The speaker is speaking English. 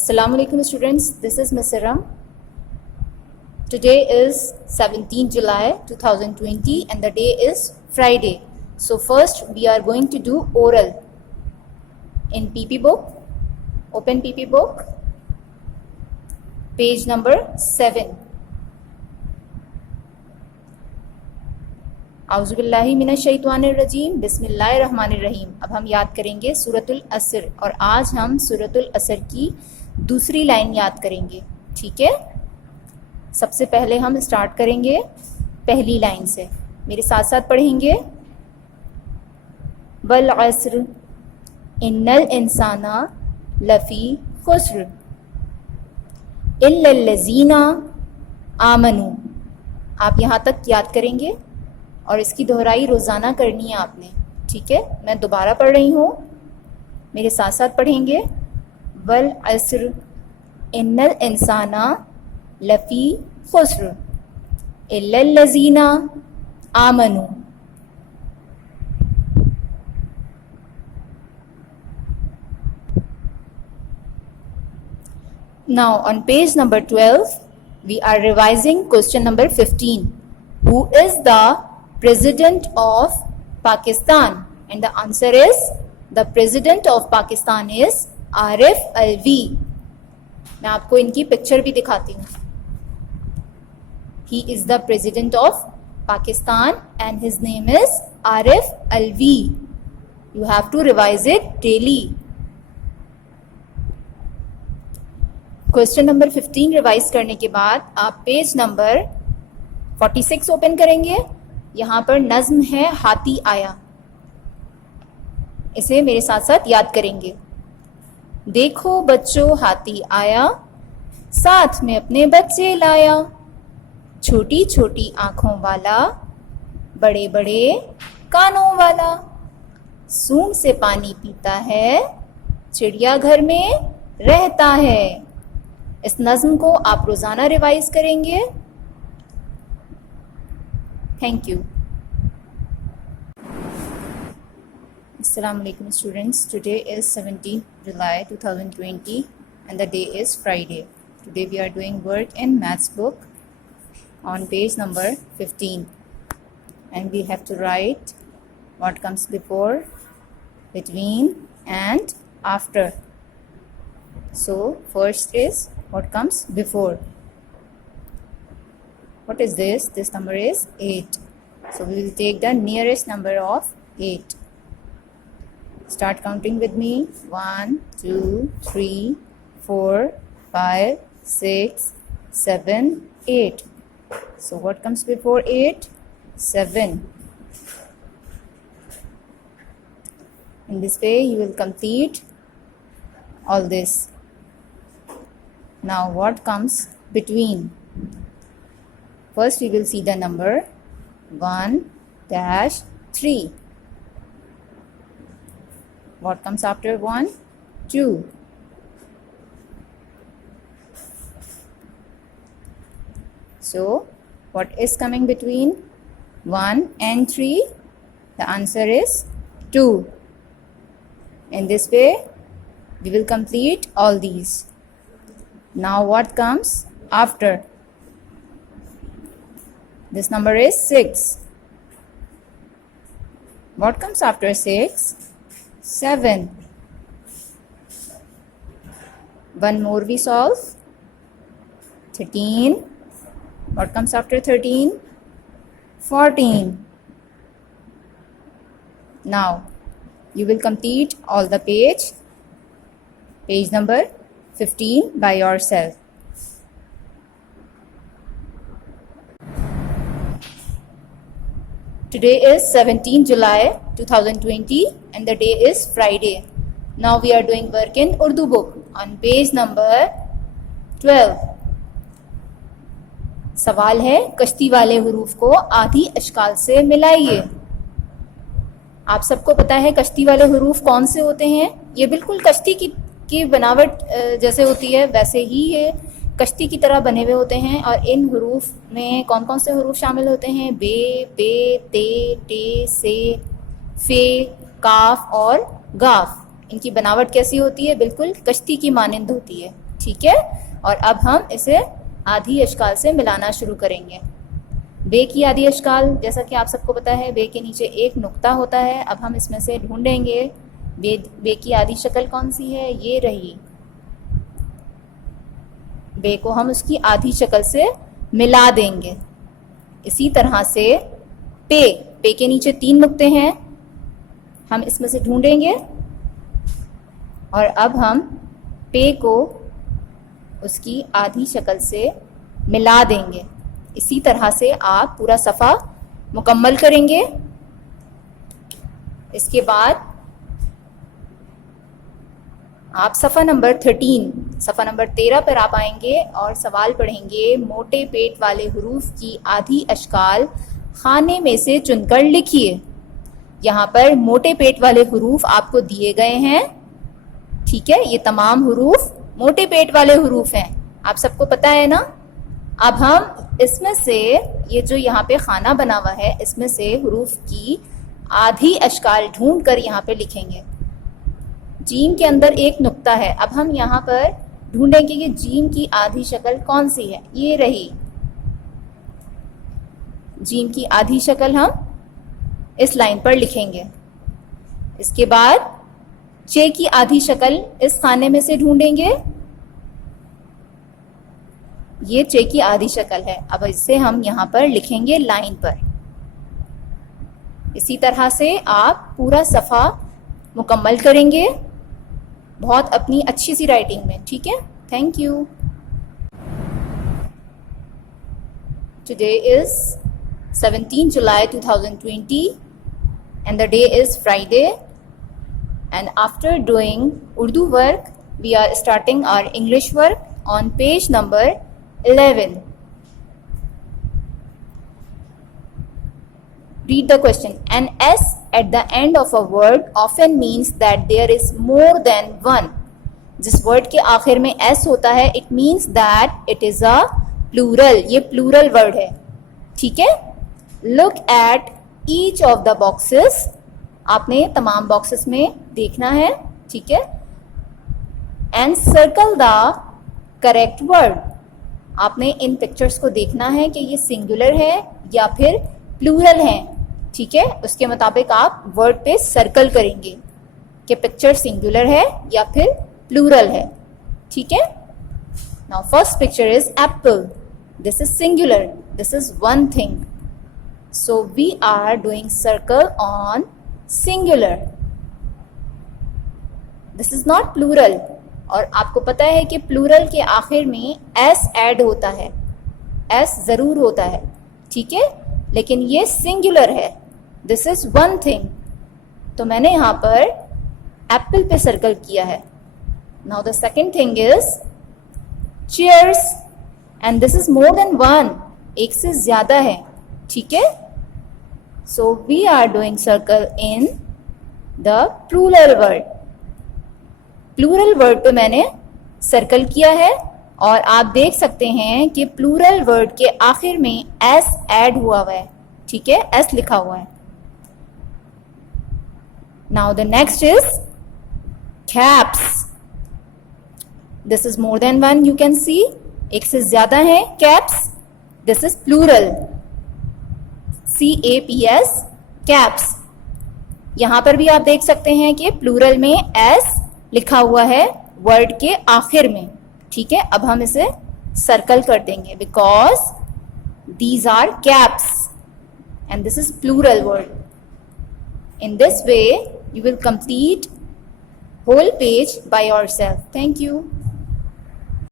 Assalamu alaikum students, this is Ms. Ram. Today is 17 July 2020 and the day is Friday. So first we are going to do oral in PP book. Open PP book, page number 7. औज़ुबिल्लाहि मिनश्शैतानिर्रजीम बिस्मिल्लाहिर्रहमानिर्रहीम। अब हम याद करेंगे सूरतुल असर और आज हम सूरतुल असर की दूसरी लाइन याद करेंगे। ठीक है, सबसे पहले हम स्टार्ट करेंगे पहली लाइन से। मेरे साथ साथ पढ़ेंगे। वल अस्र इन्नल इंसाना लफ़ी खुस्र इल्लल्लज़ीना आमनू। आप यहाँ तक याद करेंगे और इसकी दोहराई रोज़ाना करनी है आपने। ठीक है, मैं दोबारा पढ़ रही हूँ, मेरे साथ साथ पढ़ेंगे। वल अस्र इन्नल इंसाना लफ़ी Khusro इल्लल्लज़ीना आमनू। Now on page number 12 we are revising question number 15. Who is the President of Pakistan? And the answer is the President of Pakistan is Arif Alvi. मैं आपको इनकी पिक्चर भी दिखाती हूँ। He is the President of Pakistan and his name is Arif Alvi. You have to revise it daily. Question number 15 revise करने के बाद आप पेज नंबर 46 ओपन करेंगे। यहाँ पर नज्म है हाथी आया, इसे मेरे साथ साथ याद करेंगे। देखो बच्चों हाथी आया, साथ में अपने बच्चे लाया, छोटी छोटी आंखों वाला, बड़े बड़े कानों वाला, सूंड से पानी पीता है, चिड़ियाघर में रहता है। इस नज्म को आप रोज़ाना रिवाइज करेंगे। Thank you. Assalamu alaikum students. Today is 17 July 2020 and the day is Friday. Today we are doing work in maths book on page number 15 and we have to write what comes before, between and after. So first is what comes before. What is this? This number is 8. So we will take the nearest number of 8. Start counting with me. 1, 2, 3, 4, 5, 6, 7, 8. So what comes before 8? 7. In this way you will complete all this. Now what comes between? First we will see the number 1-3. What comes after 1? 2. So what is coming between 1 and 3? The answer is 2. In this way we will complete all these. Now what comes after? This number is 6. What comes after 6? 7. One more we solve. 13. What comes after 13? 14. Now you will complete all the page number 15 by yourself. Today is 17 July 2020 and the day is Friday. Now we are doing work in Urdu book on page number 12. सवाल है कश्ती वाले हुरूफ को आधी अशकाल से मिलाइए। आप सबको पता है कश्ती वाले हुरूफ कौन से होते हैं। ये बिल्कुल कश्ती की बनावट जैसे होती है वैसे ही ये कश्ती की तरह बने हुए होते हैं। और इन हुरूफ में कौन कौन से हुरूफ शामिल होते हैं? बे, पे, ते, टे, से, फे, काफ और गाफ। इनकी बनावट कैसी होती है? बिल्कुल कश्ती की मानंद होती है। ठीक है। और अब हम इसे आधी अशकाल से मिलाना शुरू करेंगे। बे की आधी अशकाल, जैसा कि आप सबको पता है, बे के नीचे एक नुक्ता होता है। अब हम इसमें से ढूंढेंगे बे की आधी शक्ल कौन सी है। ये रही। बे को हम उसकी आधी शक्ल से मिला देंगे। इसी तरह से पे के नीचे 3 नुक्ते हैं, हम इसमें से ढूंढेंगे और अब हम पे को उसकी आधी शक्ल से मिला देंगे। इसी तरह से आप पूरा सफ़ा मुकम्मल करेंगे। इसके बाद आप सफ़ा नंबर 13 पर आप आएंगे और सवाल पढ़ेंगे, मोटे पेट वाले हुरूफ की आधी अशकाल खाने में से चुनकर लिखिए। यहाँ पर मोटे पेट वाले हुरूफ आपको दिए गए हैं, ठीक है। ये तमाम हुरूफ मोटे पेट वाले हुरूफ हैं, आप सबको पता है ना। अब हम इसमें से ये जो यहाँ पे खाना बना हुआ है, इसमें से हुरूफ की आधी अशकाल ढूंढ कर यहाँ पे लिखेंगे। जीम के अंदर एक नुक्ता है। अब हम यहाँ पर ढूंढेंगे कि जीम की आधी शक्ल कौन सी है। ये रही जीम की आधी शक्ल, हम इस लाइन पर लिखेंगे। इसके बाद चे की आधी शक्ल इस खाने में से ढूंढेंगे। ये चे की आधी शक्ल है। अब इसे हम यहाँ पर लिखेंगे लाइन पर। इसी तरह से आप पूरा सफ़ा मुकम्मल करेंगे, बहुत अपनी अच्छी सी राइटिंग में, ठीक है। Thank you. Today is 17 July 2020 and the day is Friday, and after doing Urdu work we are starting our English work on page number 11. Read the question. An S at the end of a word often means that there is more than one. जिस word के आखिर में S होता है, it means that it is a plural. ये plural word है, ठीक है। Look at each of the boxes. आपने तमाम boxes में देखना है, ठीक है। And circle the correct word. आपने इन पिक्चर्स को देखना है कि ये सिंगुलर है या फिर प्लूरल है, ठीक है। उसके मुताबिक आप वर्ड पे सर्कल करेंगे कि पिक्चर सिंगुलर है या फिर प्लूरल है, ठीक है। Now first picture is apple. This is singular, this is one thing, so we are doing circle on singular. This is not plural, और आपको पता है कि प्लूरल के आखिर में एस ऐड होता है, एस ज़रूर होता है, ठीक है। लेकिन ये सिंगुलर है, दिस इज वन थिंग, तो मैंने यहाँ पर एप्पल पे सर्कल किया है। Now the second thing is chairs, and this is more than one, एक से ज़्यादा है, ठीक है। So we are doing circle in the plural word. Plural word पे मैंने सर्कल किया है, और आप देख सकते हैं कि प्लूरल वर्ड के आखिर में एस ऐड हुआ है, ठीक है, एस लिखा हुआ है। Now the next is caps. This is more than one, you can see, एक से ज्यादा है caps. This is plural, CAPS, caps. यहां पर भी आप देख सकते हैं कि प्लूरल में एस लिखा हुआ है वर्ड के आखिर में, ठीक है। अब हम इसे सर्कल कर देंगे because these are caps and this is plural word. In this way you will complete whole page by yourself. Thank you.